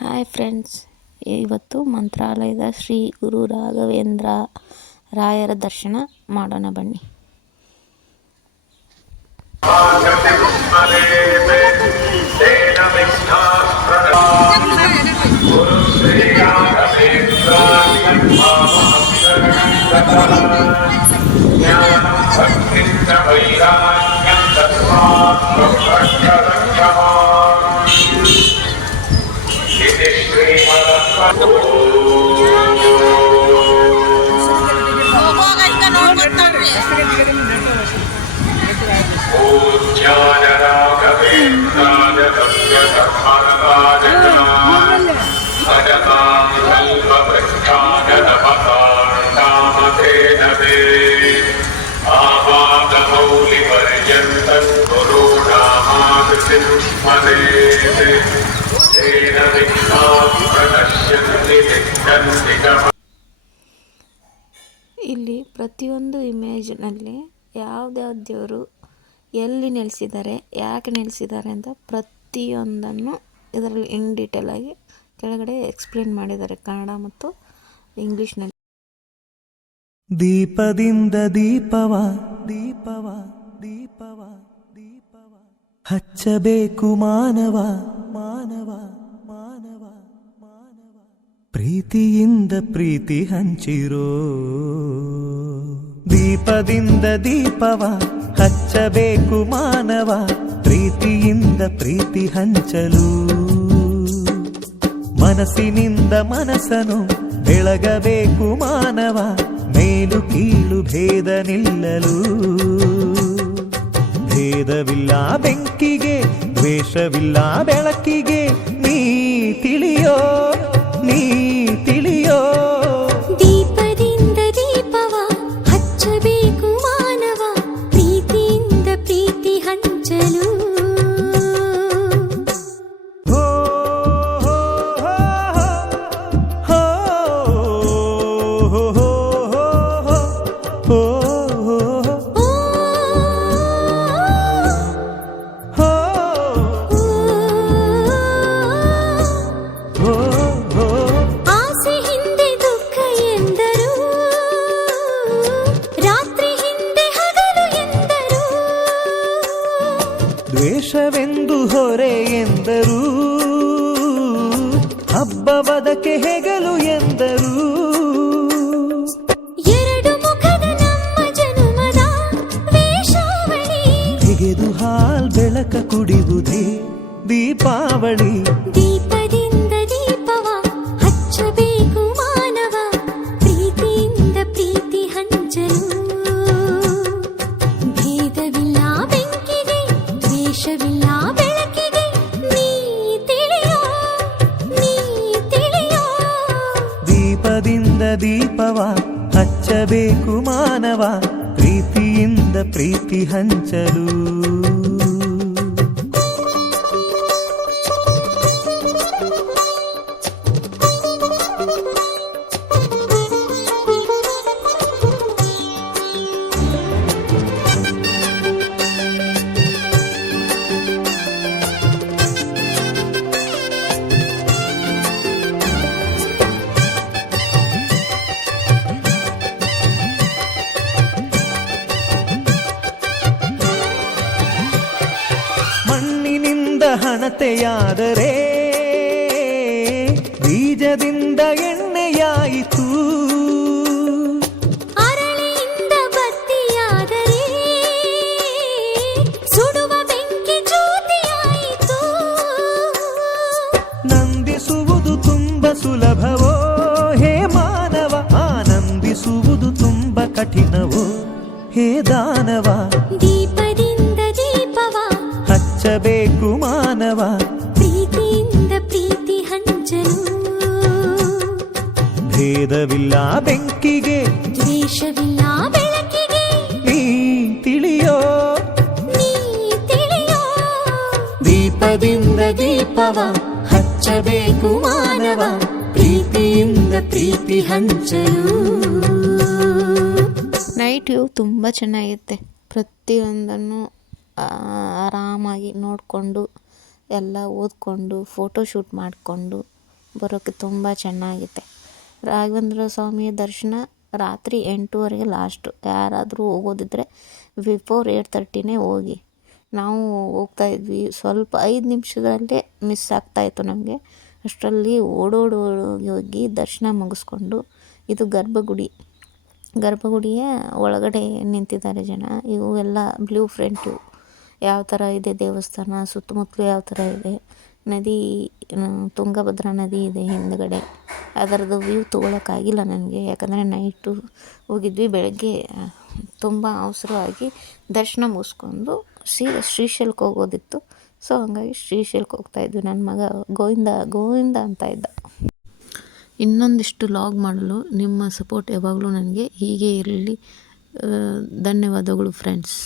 Hi friends, ಇವತ್ತು ಮಂತ್ರಾಲಯದ ಶ್ರೀ ಗುರು ರಾಘವೇಂದ್ರ ರಾಯರ ದರ್ಶನ ಮಾಡೋಣ ಬನ್ನಿ. ಇಲ್ಲಿ ಪ್ರತಿಯೊಂದು ಇಮೇಜ್ನಲ್ಲಿ ಯಾವ್ದಾವ ದೇವರು ಎಲ್ಲಿ ನೆಲೆಸಿದ್ದಾರೆ, ಯಾಕೆ ನೆಲೆಸಿದ್ದಾರೆ ಅಂತ ಪ್ರತಿಯೊಂದನ್ನು ಇದರಲ್ಲಿ ಇನ್ ಡೀಟೇಲ್ ಆಗಿ ಕೆಳಗಡೆ ಎಕ್ಸ್ಪ್ಲೇನ್ ಮಾಡಿದ್ದಾರೆ ಕನ್ನಡ ಮತ್ತು ಇಂಗ್ಲಿಷ್ನಲ್ಲಿ. ದೀಪದಿಂದ ದೀಪವ ದೀಪವ ದೀಪವ ದೀಪವ ಹಚ್ಚಬೇಕು ಮಾನವ ಮಾನವ ಮಾನವ ಮಾನವ ಪ್ರೀತಿಯಿಂದ ಪ್ರೀತಿ ಹಂಚಿರೋ. ದೀಪದಿಂದ ದೀಪವ ಹಚ್ಚಬೇಕು ಮಾನವ ಪ್ರೀತಿಯಿಂದ ಪ್ರೀತಿ ಹಂಚಲು. ಮನಸ್ಸಿನಿಂದ ಮನಸ್ಸನು ಬೆಳಗಬೇಕು ಮಾನವ ಮೇಲು ಕೀಳು ಭೇದ ನಿಲ್ಲಲು. ಭೇದವಿಲ್ಲ ಬೆಂಕಿಗೆ, ದ್ವೇಷವಿಲ್ಲ ಬೆಳಕಿಗೆ, ನೀ ತಿಳಿಯೋ ನೀ ತಿಳಿಯೋ. ದೀಪದಿಂದ ದೀಪವ ಹಚ್ಚಬೇಕು ಮಾನವ ಪ್ರೀತಿಯಿಂದ ಪ್ರೀತಿ ಹಂಚಲು. ದ್ವೇಷವೆಂದು ಹೊರೆ ಎಂದರು, ಹಬ್ಬವದಕ್ಕೆ ಹೆಗಲು ಎಂದರು. ಎರಡು ಮುಖದ ನಮ್ಮ ಜನುಮದ ವೇಷಾವಳಿ ತೆಗೆದು ಹಾಲ್ ಬೆಳಕ ಕುಡಿಯುವುದೇ ದೀಪಾವಳಿ. ದೀಪದಿಂದ ದೀಪವ ಹಚ್ಚಬೇಕು ಮಾನವ ಪ್ರೀತಿಯಿಂದ ಪ್ರೀತಿ ಹಂಚಲು. ಭೇದವಿಲ್ಲ ಬೆಂಕಿಗೆ, ದ್ವೇಷವಿಲ್ಲ ಬೆಳಕಿಗೆ, ನೀ ತಿಳಿಯೋ ನೀ ತಿಳಿಯೋ. ದೀಪದಿಂದ ದೀಪವ ಹಚ್ಚಬೇಕು ಮಾನವ ಪ್ರೀತಿಯಿಂದ ಪ್ರೀತಿ ಹಂಚಲು. ಮಣ್ಣಿನಿಂದ ಹಣತೆಯಾದರೆ ಬೀಜದಿಂದ ಎಣ್ಣೆಯಾಯಿತು. ಅರಳಿಯಿಂದ ಬತ್ತಿಯಾದರೆ ಸುಡುವ ಬೆಂಕಿ ಜ್ಯೋತಿಯಾಯಿತು. ನಂದಿಸುವುದು ತುಂಬ ಸುಲಭವೋ ಹೇ ಮಾನವ, ಆನಂದಿಸುವುದು ತುಂಬ ಕಠಿಣವೋ ಹೇ ದಾನವ. ದೀಪದಿಂದ ದೀಪವ ಹಚ್ಚಬೇಕು ಮಾನವ ಪ್ರೀತಿಯಿಂದ ಪ್ರೀತಿ ಹಂಚಲು. ಭೇದವಿಲ್ಲ ಬೆಂಕಿಗೆ, ದ್ವೇಷವಿಲ್ಲ ಬೆಳಕಿಗೆ, ನೀ ತಿಳಿಯೋ ನೀ ತಿಳಿಯೋ. ದೀಪದಿಂದ ದೀಪವ ಹಚ್ಚಬೇಕು ಮಾನವ ಪ್ರೀತಿಯಿಂದ ಪ್ರೀತಿ ಹಂಚಲು. ನೈಟ್ ವ್ಯೂ ತುಂಬ ಚೆನ್ನಾಗಿರುತ್ತೆ. ಪ್ರತಿಯೊಂದನ್ನು ಆರಾಮಾಗಿ ನೋಡಿಕೊಂಡು ಎಲ್ಲ ಓದ್ಕೊಂಡು ಫೋಟೋ ಶೂಟ್ ಮಾಡಿಕೊಂಡು ಬರೋಕ್ಕೆ ತುಂಬ ಚೆನ್ನಾಗಿದೆ. ರಾಘವೇಂದ್ರ ಸ್ವಾಮಿಯ ದರ್ಶನ ರಾತ್ರಿ 8:30ಗೆ ಲಾಸ್ಟು. ಯಾರಾದರೂ ಹೋಗೋದಿದ್ರೆ ಬಿಫೋರ್ 8:30ನೇ ಹೋಗಿ. ನಾವು ಹೋಗ್ತಾಯಿದ್ವಿ, ಸ್ವಲ್ಪ 5 ನಿಮಿಷದಲ್ಲೇ ಮಿಸ್ ಆಗ್ತಾಯಿತ್ತು ನಮಗೆ. ಅಷ್ಟರಲ್ಲಿ ಓಡೋಡಿ ಹೋಗಿ ದರ್ಶನ ಮುಗಿಸ್ಕೊಂಡು, ಇದು ಗರ್ಭಗುಡಿಯ ಒಳಗಡೆ ನಿಂತಿದ್ದಾರೆ ಜನ. ಇವು ಎಲ್ಲ ಬ್ಲೂ ಪ್ರಿಂಟು, ಯಾವ ಥರ ಇದೆ ದೇವಸ್ಥಾನ, ಸುತ್ತಮುತ್ತಲು ಯಾವ ಥರ ಇದೆ, ನದಿ ತುಂಗಭದ್ರಾ ನದಿ ಇದೆ ಹಿಂದ್ಗಡೆ. ಅದರದ್ದು ವ್ಯೂ ತೊಗೊಳಕ್ಕಾಗಿಲ್ಲ ನನಗೆ, ಯಾಕಂದರೆ ನೈಟು ಹೋಗಿದ್ವಿ. ಬೆಳಗ್ಗೆ ತುಂಬ ಅವಸರವಾಗಿ ದರ್ಶನ ಮುಗಿಸ್ಕೊಂಡು ಸೀದಾ ಶ್ರೀಶೈಲಕ್ಕೆ ಹೋಗೋದಿತ್ತು. ಸೊ ಹಂಗಾಗಿ ಶ್ರೀಶೈಲಕ್ಕೆ ಹೋಗ್ತಾಯಿದ್ವಿ. ನನ್ನ ಮಗ ಗೋವಿಂದ ಗೋವಿಂದ ಅಂತ ಇದ್ದ. ಇನ್ನೊಂದಿಷ್ಟು ಲಾಗ್ ಮಾಡಲು ನಿಮ್ಮ ಸಪೋರ್ಟ್ ಯಾವಾಗಲೂ ನನಗೆ ಹೀಗೆ ಇರಲಿ. ಧನ್ಯವಾದಗಳು ಫ್ರೆಂಡ್ಸ್.